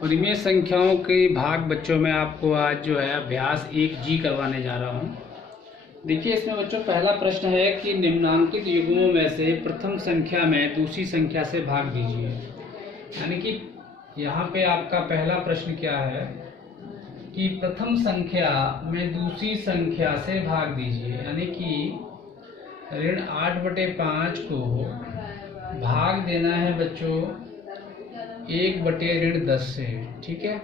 परिमेय संख्याओं के भाग बच्चों में आपको आज जो है अभ्यास 1G करवाने जा रहा हूँ। देखिए इसमें बच्चों पहला प्रश्न है कि निम्नांकित युग्मों में से प्रथम संख्या में दूसरी संख्या से भाग दीजिए। यानी कि यहाँ पे आपका पहला प्रश्न क्या है कि प्रथम संख्या में दूसरी संख्या से भाग दीजिए। यानी कि ऋण 8/5 को भाग देना है बच्चों 1/10 से। ठीक है,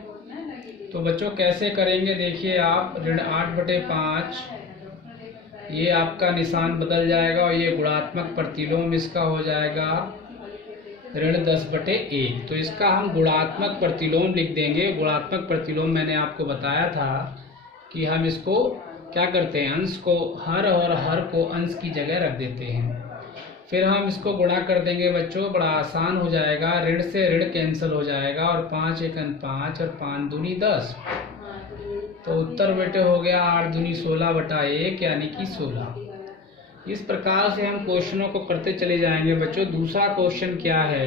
तो बच्चों कैसे करेंगे देखिए आप, ऋण 8/5 ये आपका निशान बदल जाएगा और ये गुणात्मक प्रतिलोम इसका हो जाएगा ऋण 10/1। तो इसका हम गुणात्मक प्रतिलोम लिख देंगे। गुणात्मक प्रतिलोम मैंने आपको बताया था कि हम इसको क्या करते हैं, अंश को हर और हर को अंश की जगह रख देते हैं। फिर हम इसको गुणा कर देंगे बच्चों, बड़ा आसान हो जाएगा। ऋण से ऋण कैंसिल हो जाएगा और 5 एकन 5 और 5 दूनी 10। तो उत्तर बेटे हो गया 8 दूनी 16/1 यानी कि 16। इस प्रकार से हम क्वेश्चनों को करते चले जाएंगे बच्चों। दूसरा क्वेश्चन क्या है,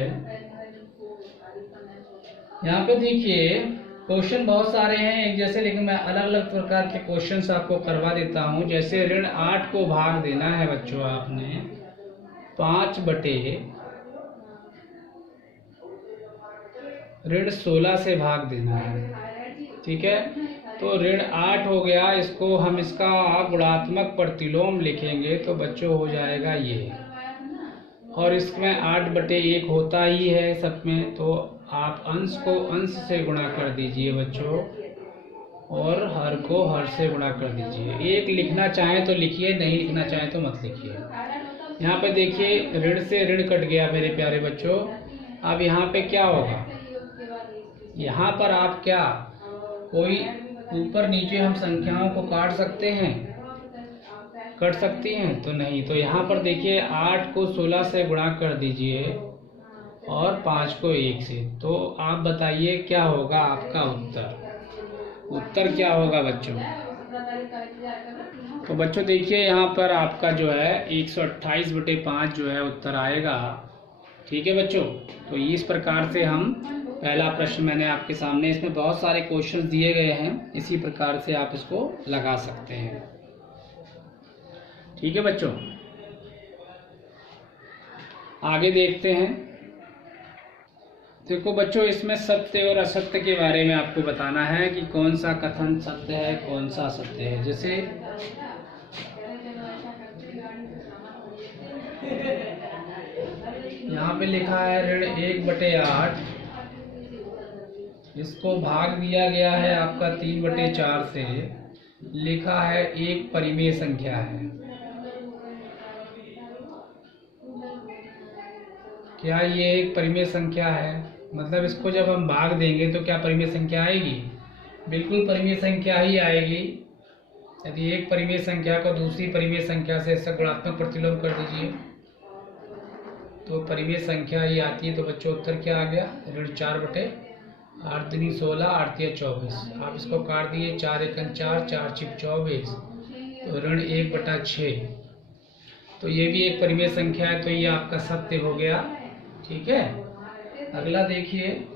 यहाँ पे देखिए क्वेश्चन बहुत सारे हैं एक जैसे, लेकिन मैं अलग अलग प्रकार के क्वेश्चंस आपको करवा देता हूँ। जैसे ऋण 8 को भाग देना है बच्चों आपने 5/16 से भाग देना है। ठीक है, तो ऋण 8 हो गया, इसको हम इसका गुणात्मक प्रतिलोम लिखेंगे तो बच्चों हो जाएगा ये, और इसमें 8/1 होता ही है सब में। तो आप अंश को अंश से गुणा कर दीजिए बच्चों और हर को हर से गुणा कर दीजिए। एक लिखना चाहें तो लिखिए, नहीं लिखना चाहें तो मत लिखिए। यहाँ पे देखिए ऋण से ऋण कट गया मेरे प्यारे बच्चों। अब यहाँ पे क्या होगा, यहाँ पर आप क्या कोई ऊपर नीचे हम संख्याओं को काट सकते हैं, कर सकती हैं तो नहीं। तो यहाँ पर देखिए 8 को 16 से गुणा कर दीजिए और 5 को 1 से। तो आप बताइए क्या होगा आपका उत्तर क्या होगा बच्चों। तो बच्चों देखिए यहाँ पर आपका जो है 128/5 जो है उत्तर आएगा। ठीक है बच्चों, तो इस प्रकार से हम पहला प्रश्न मैंने आपके सामने, इसमें बहुत सारे क्वेश्चंस दिए गए हैं, इसी प्रकार से आप इसको लगा सकते हैं। ठीक है बच्चों, आगे देखते हैं। देखो बच्चों इसमें सत्य और असत्य के बारे में आपको बताना है कि कौन सा कथन सत्य है कौन सा असत्य है। जैसे यहाँ पे लिखा है ऋण 1/8, इसको भाग दिया गया है आपका 3/4 से, लिखा है एक परिमेय संख्या है। क्या ये एक परिमेय संख्या है? मतलब इसको जब हम भाग देंगे तो क्या परिमेय संख्या आएगी? बिल्कुल परिमेय संख्या ही आएगी। यदि एक परिमेय संख्या को दूसरी परिमेय संख्या से इसका गुणात्मक प्रतिलोम कर दीजिए तो परिमेय संख्या ही आती है। तो बच्चों उत्तर क्या आ गया, ऋण 4/8 दूनी 16 8 या 24। आप इसको काट दिए, 4 एकन 4 4 छिक 24, तो ऋण 1/6। तो ये भी एक परिमेय संख्या है, तो ये आपका सत्य हो गया। ठीक है, अगला देखिए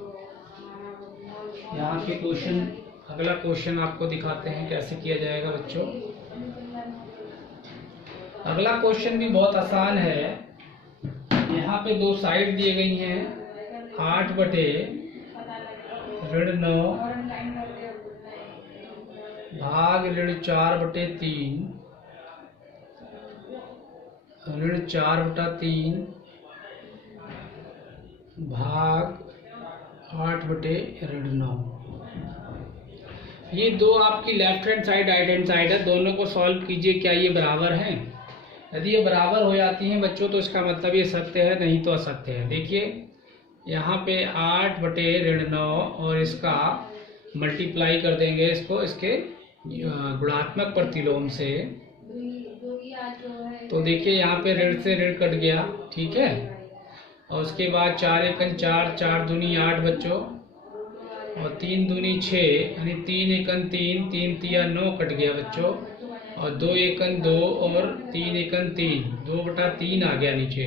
यहाँ के क्वेश्चन, अगला क्वेश्चन आपको दिखाते हैं कैसे किया जाएगा बच्चों। अगला क्वेश्चन भी बहुत आसान है। यहाँ पे दो साइड दिए गई हैं, 8/9 भाग ऋण 4/3 ऋण 4/3 भाग 8/9। ये दो आपकी left hand side right hand side है, दोनों को सॉल्व कीजिए। क्या ये बराबर हैं? यदि ये बराबर हो जाती हैं बच्चों तो इसका मतलब ये सत्य है, नहीं तो असत्य है। देखिए यहाँ पे 8/9 और इसका मल्टीप्लाई कर देंगे इसको इसके गुणात्मक प्रतिलोम से। तो देखिए यहाँ पे ऋण से ऋण कट गया। ठीक है, और उसके बाद 4 एकन 4 4 दूनी 8 बच्चों, और 3 दूनी 6 यानी 3 एकन 3 3 तिया 9 कट गया बच्चों, और 2 एकन 2 और 3 एकन 3 2/3 आ गया नीचे।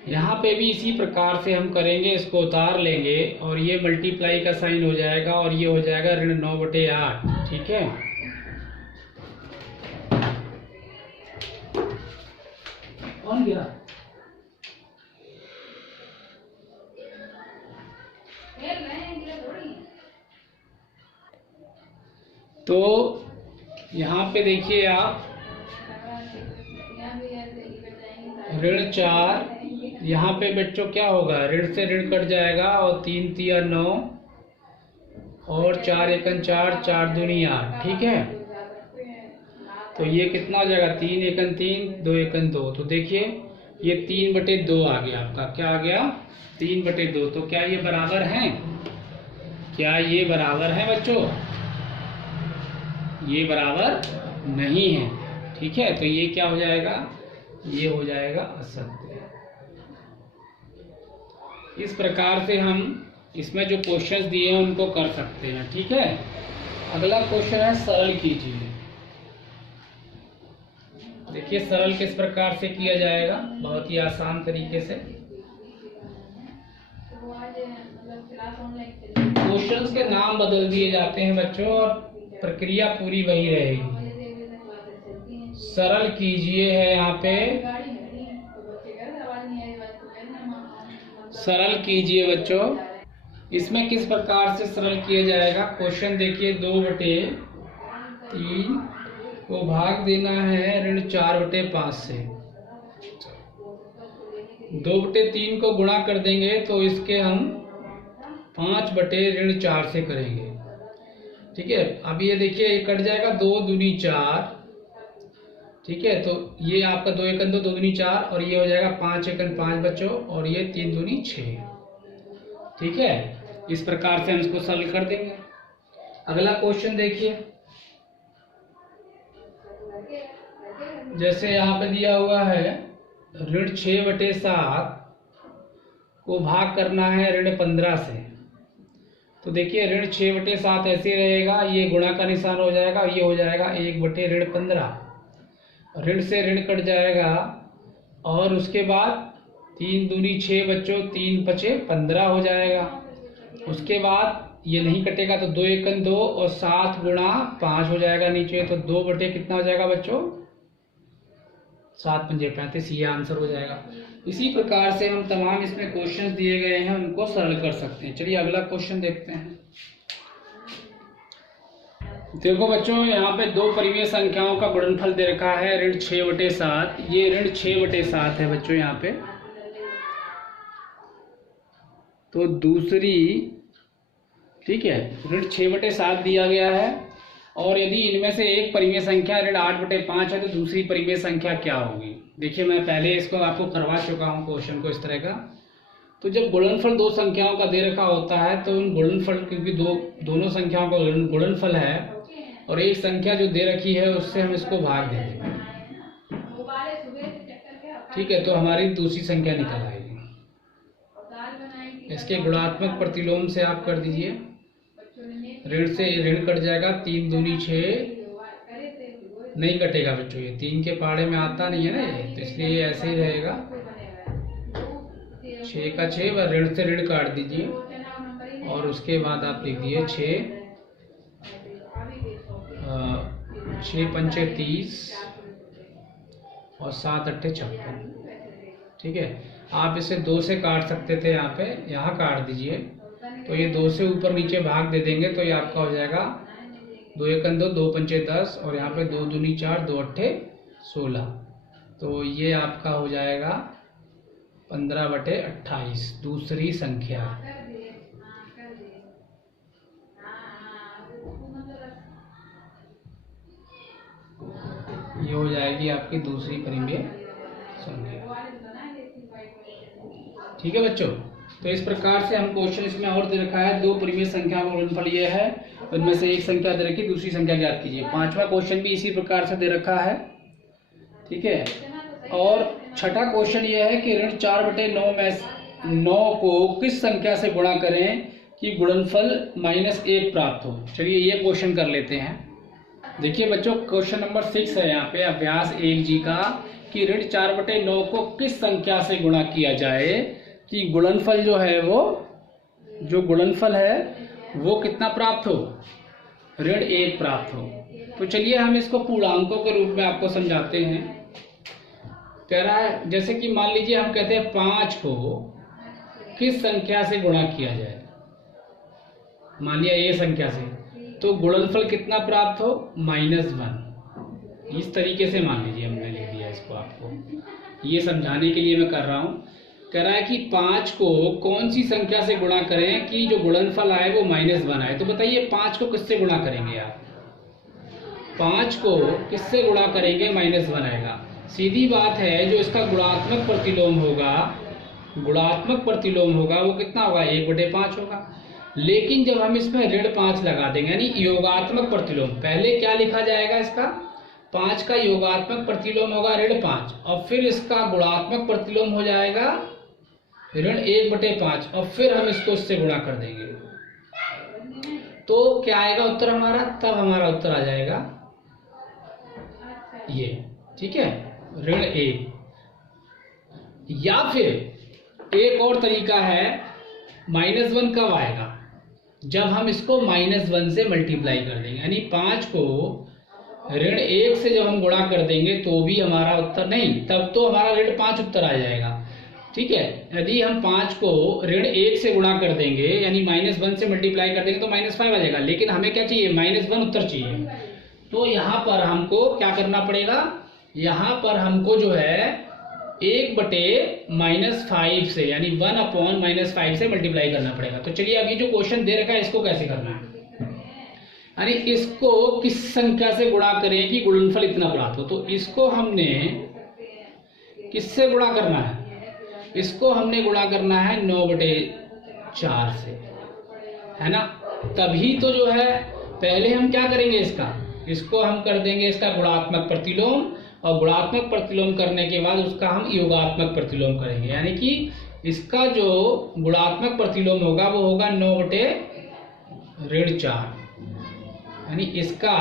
यहाँ पे भी इसी प्रकार से हम करेंगे, इसको उतार लेंगे और ये मल्टीप्लाई का साइन हो जाएगा और ये हो जाएगा ऋण 9/8। ठीक है, कौन गिरा? तो यहाँ पे देखिए आप ऋण 4, यहाँ पे बच्चों क्या होगा, ऋण से ऋण कट जाएगा और 3 तिया 9 और 4 एकन 4, 4 दूनी 8। ठीक है, तो ये कितना हो जाएगा, 3 एकन 3, 2 एकन 2। तो देखिए ये 3/2 आ गया आपका, क्या आ गया, 3/2। तो क्या ये बराबर है? क्या ये बराबर है बच्चों? ये बराबर नहीं है। ठीक है, तो ये क्या हो जाएगा, ये हो जाएगा असत्य। इस प्रकार से हम इसमें जो क्वेश्चंस दिए हैं उनको कर सकते हैं। ठीक है, अगला क्वेश्चन है सरल कीजिए। देखिए सरल किस प्रकार से किया जाएगा, बहुत ही आसान तरीके से। क्वेश्चंस के नाम बदल दिए जाते हैं बच्चों और प्रक्रिया पूरी वही रहेगी। सरल कीजिए है यहाँ पे, सरल कीजिए बच्चों। इसमें किस प्रकार से सरल किया जाएगा, क्वेश्चन देखिए 2/3 को भाग देना है ऋण 4/5 से। 2/3 को गुणा कर देंगे तो इसके हम 5/4 से करेंगे। ठीक है, अब ये देखिए ये कट जाएगा, 2 दूनी 4। ठीक है, तो ये आपका 2 एकन 2, 2 दूनी 4 और ये हो जाएगा 5 एकन 5 बच्चों और ये 3 दूनी 6। ठीक है, इस प्रकार से हम इसको सरल कर देंगे। अगला क्वेश्चन देखिए, जैसे यहाँ पे दिया हुआ है ऋण 6/7 को भाग करना है ऋण 15 से। तो देखिए ऋण 6/7 ऐसे रहेगा, ये गुणा का निशान हो जाएगा, ये हो जाएगा 1/15। ऋण से ऋण कट जाएगा और उसके बाद 3 दूनी 6 बच्चों, 3 5 15 हो जाएगा। उसके बाद ये नहीं कटेगा तो 2 एकन 2 और 7 गुणा 5 हो जाएगा नीचे, तो 2 बटे कितना हो जाएगा बच्चों, 7 पंजे 35, ये आंसर हो जाएगा। इसी प्रकार से हम तमाम इसमें क्वेश्चंस दिए गए हैं उनको सरल कर सकते हैं। चलिए अगला क्वेश्चन देखते हैं। देखो बच्चों यहाँ पे 2 परिमेय संख्याओं का गुणनफल दे रखा है ऋण 6/7। ये ऋण 6/7 है बच्चों यहाँ पे। तो दूसरी, ठीक है, ऋण 6/7 दिया गया है और यदि इनमें से एक परिमेय संख्या ऋण 8/5 है तो दूसरी परिमेय संख्या क्या होगी। देखिए मैं पहले इसको आपको करवा चुका हूँ क्वेश्चन को इस तरह का। तो जब गुणनफल 2 संख्याओं का दे रखा होता है तो उन गुणनफल, क्योंकि दोनों संख्याओं का गुणनफल है और एक संख्या जो दे रखी है उससे हम इसको भाग देंगे। ठीक है, तो हमारी दूसरी संख्या निकल आएगी। इसके गुणात्मक प्रतिलोम से आप कर दीजिए, ऋण से ऋण कट जाएगा, 3 दूनी 6, नहीं कटेगा बच्चों, ये 3 के पहाड़े में आता नहीं है ना ये, तो इसलिए ऐसे ही रहेगा। 6 का 6 व ऋण से ऋण काट दीजिए और उसके बाद आप लिख दिए 6 पंचे 30 और 7 अट्ठे 56। ठीक है, आप इसे 2 से काट सकते थे, यहाँ पे यहाँ काट दीजिए, तो ये 2 से ऊपर नीचे भाग दे देंगे तो ये आपका हो जाएगा 2 एकन 2, 2 पंचे 10 और यहाँ पे 2 दूनी 4, 2 अट्ठे 16। तो ये आपका हो जाएगा 15/28 दूसरी संख्या। ये हो जाएगी आपकी दूसरी परिमेय संख्या। ठीक है बच्चों, तो इस प्रकार से हम क्वेश्चन इसमें और दे रखा है 2 परिमेय संख्या का गुणनफल ये है, उनमें से एक संख्या दे रखी, दूसरी संख्या ज्ञात कीजिए। 5वां क्वेश्चन भी इसी प्रकार से दे रखा है। ठीक है, और छठा क्वेश्चन ये है कि ऋण 4/9 में 9 को किस संख्या से गुणा करें कि गुणनफल -1 प्राप्त हो। चलिए ये क्वेश्चन कर लेते हैं। देखिए बच्चों क्वेश्चन नंबर 6 है यहाँ पे अभ्यास 1G का कि ऋण 4/9 को किस संख्या से गुणा किया जाए कि गुणनफल जो है जो गुणनफल है वो कितना प्राप्त हो, ऋण 1 प्राप्त हो। तो चलिए हम इसको पूर्णांकों के रूप में आपको समझाते हैं। कह रहा है जैसे कि मान लीजिए हम कहते हैं 5 को किस संख्या से गुणा किया जाए, मान लिया ये संख्या से, तो गुणनफल कितना प्राप्त हो, -1। इस तरीके से मान लीजिए हमने लिख दिया इसको, आपको ये समझाने के लिए मैं कर रहा हूँ। कह रहा है कि 5 को कौन सी संख्या से गुणा करें कि जो गुणनफल आए वो -1 आए। तो बताइए 5 को किससे गुणा करेंगे आप, 5 को किससे गुणा करेंगे, -1 आएगा। सीधी बात है, जो इसका गुणात्मक प्रतिलोम होगा, गुणात्मक प्रतिलोम होगा वो कितना होगा, 1/5 होगा। लेकिन जब हम इसमें ऋण 5 लगा देंगे, यानी योगात्मक प्रतिलोम, पहले क्या लिखा जाएगा, इसका 5 का योगात्मक प्रतिलोम होगा ऋण 5, और फिर इसका गुणात्मक प्रतिलोम हो जाएगा ऋण 1/5, और फिर हम इसको इससे गुणा कर देंगे। तो क्या आएगा उत्तर हमारा, तब हमारा उत्तर आ जाएगा ये, ठीक है, ऋण 1। या फिर एक और तरीका है, -1 कब आएगा, जब हम इसको -1 से मल्टीप्लाई कर देंगे, यानी 5 को ऋण 1 से जब हम गुणा कर देंगे तो भी हमारा उत्तर नहीं, तब तो हमारा ऋण 5 उत्तर आ जाएगा, ठीक है। यदि हम 5 को ऋण 1 से गुणा कर देंगे, यानी -1 से मल्टीप्लाई कर देंगे तो -5 आ जाएगा, लेकिन हमें क्या चाहिए, -1 उत्तर चाहिए। तो यहाँ पर हमको क्या करना पड़ेगा, यहाँ पर हमको जो है 1/-5 से, यानी 1/-5 से मल्टीप्लाई करना पड़ेगा। तो चलिए अभी जो क्वेश्चन दे रखा है इसको कैसे करना है, यानी इसको किस संख्या से गुणा करें कि गुणनफल इतना प्राप्त हो। तो इसको हमने किससे गुणा करना है, इसको हमने गुणा करना है 9/4 से, है ना। तभी तो जो है पहले हम क्या करेंगे, इसको हम कर देंगे इसका गुणात्मक प्रतिलोम, और गुणात्मक प्रतिलोम करने के बाद उसका हम योगात्मक प्रतिलोम करेंगे, यानी कि इसका जो गुणात्मक प्रतिलोम होगा वो होगा 9/4, यानी इसका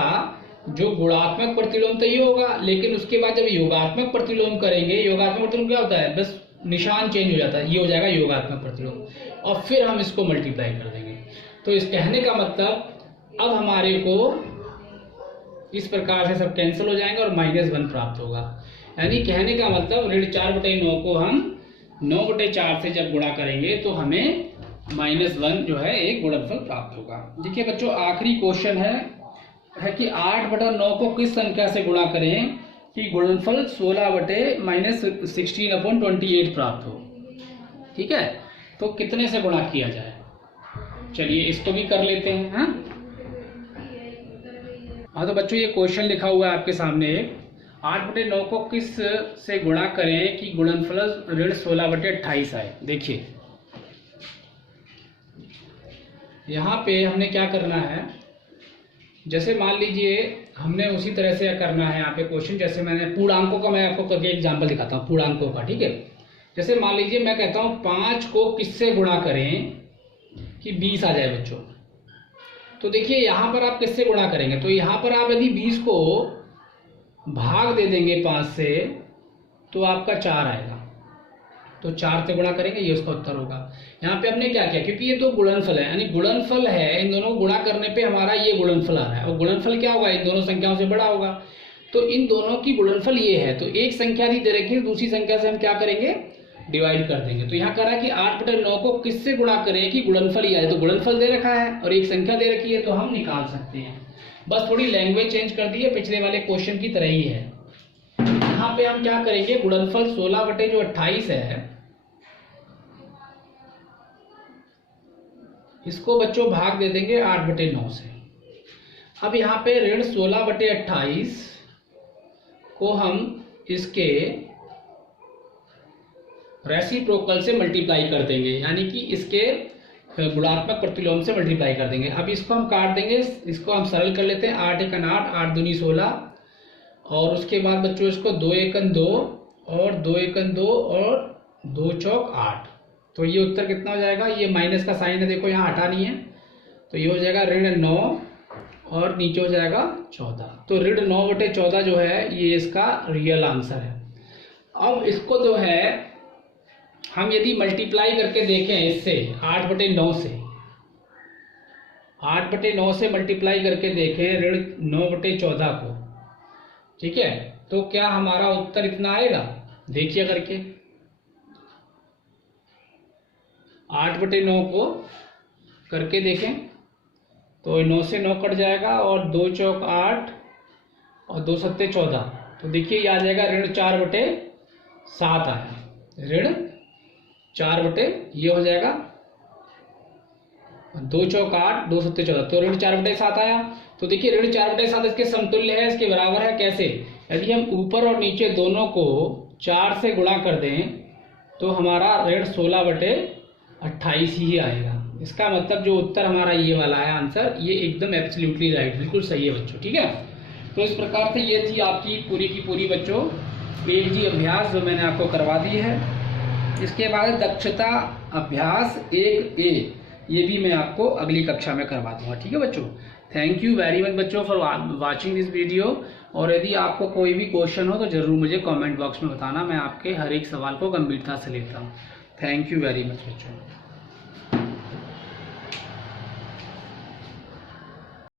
जो गुणात्मक प्रतिलोम तो ये होगा, लेकिन उसके बाद जब योगात्मक प्रतिलोम करेंगे, योगात्मक प्रतिलोम क्या होता है, बस निशान चेंज हो जाता है, ये हो जाएगा योगात्मक प्रतिलोम, और फिर हम इसको मल्टीप्लाई कर देंगे। तो इस कहने का मतलब अब हमारे को इस प्रकार से सब कैंसिल हो जाएंगे और -1 प्राप्त होगा। यानी कहने का मतलब ऋण 4/9 को हम 9/4 से जब गुणा करेंगे तो हमें -1 जो है एक गुणनफल प्राप्त होगा। देखिए बच्चों, आखिरी क्वेश्चन है कि 8/9 को किस संख्या से गुणा करें कि गुणनफल 16/-16/28 प्राप्त हो, ठीक है। तो कितने से गुणा किया जाए, चलिए इसको भी कर लेते हैं। हाँ तो बच्चों ये क्वेश्चन लिखा हुआ है आपके सामने, 8/9 को किस से गुणा करें कि गुणनफल ऋण 16/28 आए। देखिए यहाँ पे हमने क्या करना है, जैसे मान लीजिए हमने उसी तरह से करना है यहाँ पे क्वेश्चन, जैसे मैंने पूर्णांकों का मैं आपको करके एग्जाम्पल दिखाता हूँ पूर्णांकों का, ठीक है। जैसे मान लीजिए मैं कहता हूँ 5 को किससे गुणा करें कि 20 आ जाए बच्चों। तो देखिए यहाँ पर आप किससे गुणा करेंगे, तो यहाँ पर आप यदि 20 को भाग दे देंगे 5 से तो आपका 4 आएगा, तो 4 से गुणा करेंगे, ये उसका उत्तर होगा। यहाँ पे हमने क्या किया, क्योंकि ये तो गुणनफल है, यानी गुणनफल है, इन दोनों को गुणा करने पे हमारा ये गुणनफल आ रहा है, और गुणनफल क्या होगा, इन दोनों संख्याओं से बड़ा होगा। तो इन दोनों की गुणनफल ये है, तो एक संख्या दी दे रखी है, दूसरी संख्या से हम क्या करेंगे, डिवाइड कर देंगे। तो यहाँ कह रहा है कि 8/9 को किससे गुणा करें कि गुणनफल ही आए, तो गुणनफल दे रखा है और एक संख्या दे रखी है, तो हम निकाल सकते हैं। बस थोड़ी लैंग्वेज चेंज कर दी है, पिछले वाले क्वेश्चन की तरह ही है। यहाँ पे हम क्या करेंगे, गुणनफल 16/28 है, इसको बच्चों भाग दे देंगे 8/9 से। अब यहाँ पे ऋण 16/28 को हम इसके रेसिप्रोकल से मल्टीप्लाई कर देंगे, यानी कि इसके गुणात्मक प्रतिलोम से मल्टीप्लाई कर देंगे। अब इसको हम काट देंगे, इसको हम सरल कर लेते हैं, 8 × 8, 8 दूनी 16, और उसके बाद बच्चों इसको 2 × 2 और 2 × 2 और 2 चौक 8। तो ये उत्तर कितना हो जाएगा, ये माइनस का साइन है, देखो यहाँ हटानी है, तो ये हो जाएगा ऋण 9 और नीचे हो जाएगा 14। तो ऋण 9/14 जो है ये इसका रियल आंसर है। अब इसको जो है हम यदि मल्टीप्लाई करके देखें इससे 8/9 से, 8/9 से मल्टीप्लाई करके देखें ऋण 9/14 को, ठीक है, तो क्या हमारा उत्तर इतना आएगा? देखिए करके 8/9 को करके देखें तो 9 से 9 कट जाएगा और 2 चौक 8 और 2 सत्ते 14, तो देखिए ये आ जाएगा ऋण 4/7 आया, ऋण 4 ये हो जाएगा 2 चौक 8 2 सत्ते 14, तो ऋण 4/7 आया। तो देखिए ऋण 4/7 इसके समतुल्य है, इसके बराबर है। कैसे? यदि हम ऊपर और नीचे दोनों को 4 से गुणा कर दें तो हमारा ऋण 16/28 ही आएगा। इसका मतलब जो उत्तर हमारा ये वाला है आंसर, ये एकदम एब्सोल्युटली राइट, बिल्कुल सही है बच्चों, ठीक है। तो इस प्रकार से ये थी आपकी पूरी की पूरी बच्चों PhD अभ्यास जो मैंने आपको करवा दी है। इसके बाद दक्षता अभ्यास 1A ये भी मैं आपको अगली कक्षा में करवा दूंगा, ठीक है बच्चों। थैंक यू वेरी मच बच्चों फॉर वाचिंग दिस वीडियो। और यदि आपको कोई भी क्वेश्चन हो तो जरूर मुझे कमेंट बॉक्स में बताना, मैं आपके हर एक सवाल को गंभीरता से लेता हूँ। थैंक यू वेरी मच बच्चों।